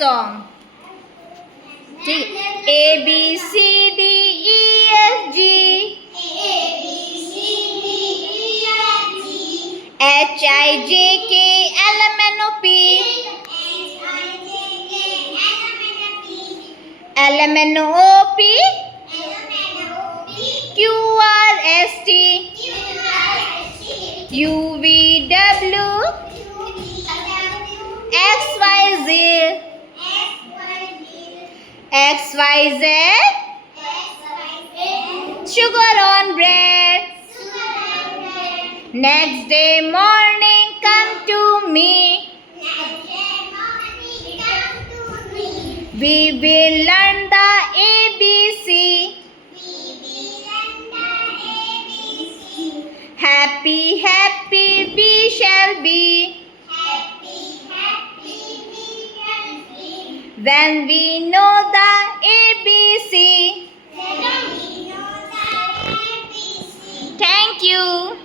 song. A B C D E F G H I J K L M N O P L M N O P Q R S T U V W X Y Z sugar on bread. Next day morning come to me. We will learn the ABC. Happy, happy we shall be. When we know the ABC. Thank you.